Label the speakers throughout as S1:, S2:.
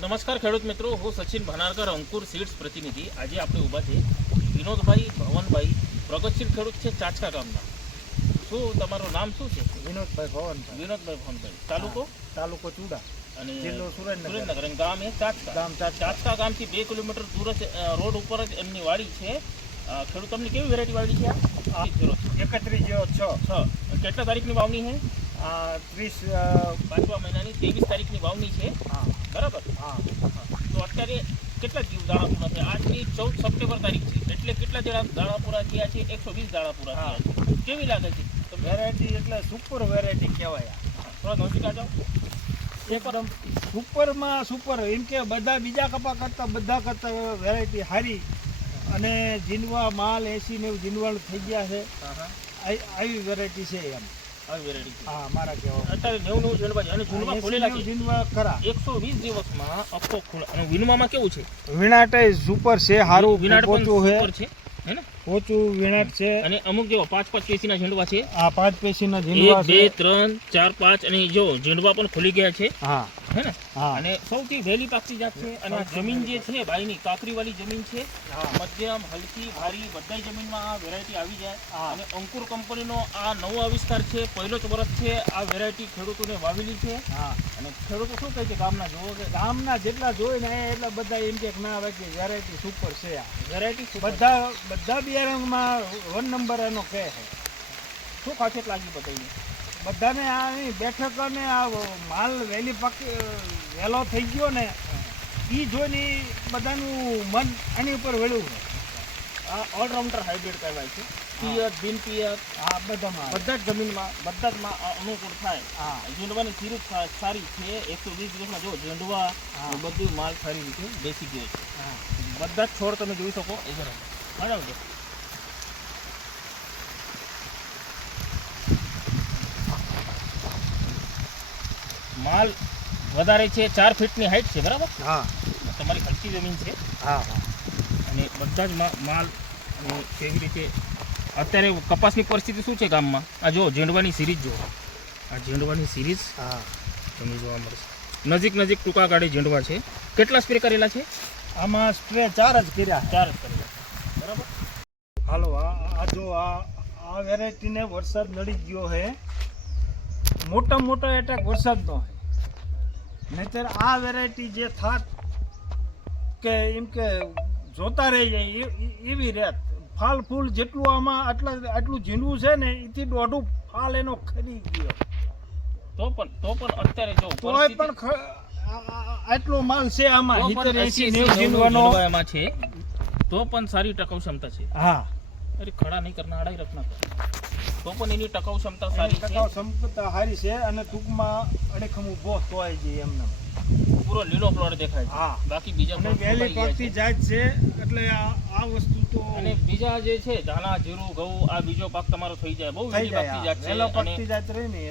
S1: નમસ્કાર ખેડૂત મિત્રો હું સચિન ભનારકર અંકુર સીડ્સ પ્રતિનિધિ. આજે આપણે ઊભા છે વિનોદભાઈ ભવનભાઈ પ્રગતિશીલ ખેડૂત છે ચાચકા ગામના. શું તમારું નામ શું છે?
S2: વિનોદભાઈ ભવનભાઈ.
S1: વિનોદભાઈ ભવનભાઈ. તાલુકો?
S2: તાલુકો ચુડા.
S1: અને
S2: જિલ્લો સુરેન્દ્રનગર.
S1: અને ગામ એ ચાચકા.
S2: ગામ ચાચકા.
S1: ગામથી બે કિલોમીટર દૂર જ રોડ ઉપર જ એમની વાડી છે. ખેડૂત તમને કેવી વેરાયટી વાડી છે આ?
S2: એકત્રીસ જીરો છ.
S1: છ. કેટલા તારીખની વાવણી છે?
S2: ત્રીસ
S1: પાંચમા મહિનાની ત્રેવીસ તારીખની વાવણી છે.
S2: હા.
S1: બરાબર?
S2: હા.
S1: તો અત્યારે કેટલા જીવ દાણા પૂરા થયા? આજની ચૌદ સપ્ટેમ્બર તારીખ છે. એટલે કેટલા દાણા પૂરા થયા છે? એકસો વીસ દાણા પૂરા
S2: હા.
S1: થયા છે. કેવી લાગે છે? તો
S2: વેરાયટી એટલે સુપર વેરાયટી કહેવાય.
S1: થોડા નોંધી જાઓ
S2: એકદમ સુપરમાં સુપર એમ કે બધા બીજા કપા કરતાં બધા કરતાં વેરાયટી સારી. અને જીનવા માલ એસી ને એવું જીનવાળું થઈ ગયા છે. આવી વેરાયટી છે એમ.
S1: છે
S2: હા મારા કહેવા
S1: અત્યારે નેવું નેવું છે અને ઝીણવા ખોલી
S2: જીનવા ખરા.
S1: એકસો વીસ દિવસમાં અપ્પો ખોલે. અને વિનવામાં કેવું છે?
S2: વિનાટાઈ સુપર છે સારું
S1: વિનાટ
S2: પોચું છે.
S1: હે ને?
S2: પોચું વિનાટ છે.
S1: અને અમુક જેવો પાંચ પાંચ પેશીના ઝીંડવા છે.
S2: આ પાંચ પેશીના ઝીંડવા
S1: છે બે
S2: છે.
S1: ત્રણ ચાર પાંચ અને જો ઝીંડવા પણ ખુલી ગયા છે.
S2: હા.
S1: હે ને? અને સૌથી વહેલી પાકતી જાત છે અને આ જમીન જે છે ભાઈની કાકરીવાળી જમીન છે. મધ્યમ હલકી ભારી બધાય જમીનમાં આ વેરાયટી આવી જાય. અને અંકુર કંપનીનો આ નવો આવિષ્કાર છે પહેલો જ વર્ષ છે આ વેરાયટી ખેડૂતોને વાવેલી છે.
S2: હા.
S1: અને ખેડૂતો શું કહે છે ગામના જોવો કે
S2: ગામના જેટલા જોઈ ને એટલા બધા એમ કે ના વેરાયટી સુપર છે આ.
S1: વેરાયટી
S2: બધા બધા બિયારણમાં વન નંબર એનો કહે છે.
S1: શું ખાસિયત લાગી બધાને?
S2: બધાને આ બેઠક અને આ માલ વહેલી પક વહેલો થઈ ગયો ને એ જોઈને બધાનું મન એની ઉપર વળ્યું છે.
S1: આ ઓલરાઉન્ડર હાઇબ્રિડ કહેવાય છે. પિયત બિન પિયત
S2: આ બધામાં.
S1: બધા જ જમીનમાં બધા જમાં અનુકૂળ થાય.
S2: હા.
S1: ઝીંડવાની સિરીઝ સારી છે. એકસો વીસ દિવસમાં જો ઝીંડવા
S2: હા.
S1: બધું માલ સારી રીતે બેસી ગયો છે.
S2: હા.
S1: બધા જ છોડ તમે જોઈ શકો. એ બરાબર. બરાબર. માલ વધારે છે ચાર ફીટની હાઈટ છે બરાબર?
S2: હા.
S1: તમારી હલકી જમીન છે.
S2: હા હા.
S1: અને બધા જ માલ અને કેવી રીતે અત્યારે કપાસની પરિસ્થિતિ શું છે ગામમાં? આ જો ઝીંડવાની સિરીઝ જો આ ઝીંડવાની સિરીઝ
S2: હા.
S1: તમને જોવા મળશે. નજીક નજીક ટૂંકા ગાડી ઝીંડવા છે. કેટલા સ્પ્રે કરેલા છે?
S2: આમાં સ્પ્રે ચાર જ કર્યા
S1: ચાર જ કરેલા બરાબર?
S2: હાલો આ આ જો આ આ વેરાયટીને વરસાદ નડી ગયો છે. મોટા મોટો એટેક વરસાદનો હોય. નહીતર આ વેરાયટી જે થાત કે એમ કે જોતા રહી જાય એવી રેત. ફાલ ફૂલ જેટલું આમાં આટલા આટલું ઝીંડવું છે ને એથી દોઢું ફાલ એનો ખરી ગયો.
S1: તો પણ તો પણ અત્યારે જો
S2: તોય પણ આટલો માલ છે આમાં.
S1: તો
S2: સિત્તેર
S1: પણ
S2: એંસી
S1: 80, 90
S2: ઝીંડવાનો.
S1: છે. તો પણ સારી ટકાઉ ક્ષમતા છે.
S2: હા.
S1: અરે ખડા નહીં કરના અડાઈ રખના તો. પણ એની ટકાઉ ક્ષમતા સારી છે?
S2: ટકાઉ ક્ષમતા સારી છે અને ટૂંકમાં અડેખમ ઊભો તોય છે એમને
S1: પૂરો લીલો પ્લોટ દેખાય છે.
S2: હા.
S1: બાકી બીજા
S2: અને વહેલી પાકતી. જાત છે. એટલે આ આ વસ્તુ તો
S1: અને બીજા જે છે ધાણા જીરું ઘઉં આ બીજો પાક તમારો થઈ જાય. બહુ વહેલી પાકતી જાત છે
S2: વહેલો પાકતી જાત રહી ને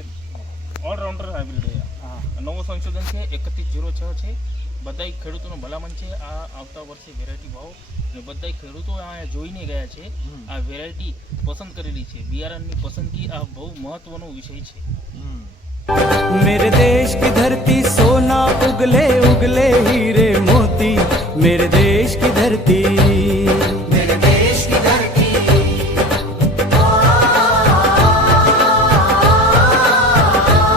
S1: ઓલરાઉન્ડર હાઇબ્રિડ
S2: હા
S1: નવું સંશોધન છે એકત્રીસ જીરો છ છે બધાય ખેડૂતોનું ભલામણ છે આ આવતા વર્ષે વેરાયટી ભાવ અને બધાય ખેડૂતો આ જોઈને ગયા છે
S2: હમ.
S1: આ વેરાયટી પસંદ કરેલી છે બિયારણની પસંદગી આ બહુ મહત્વનો વિષય છે
S2: હમ.
S3: मेरे देश की धरती सोना उगले उगले हीरे मोती मेरे देश की धरती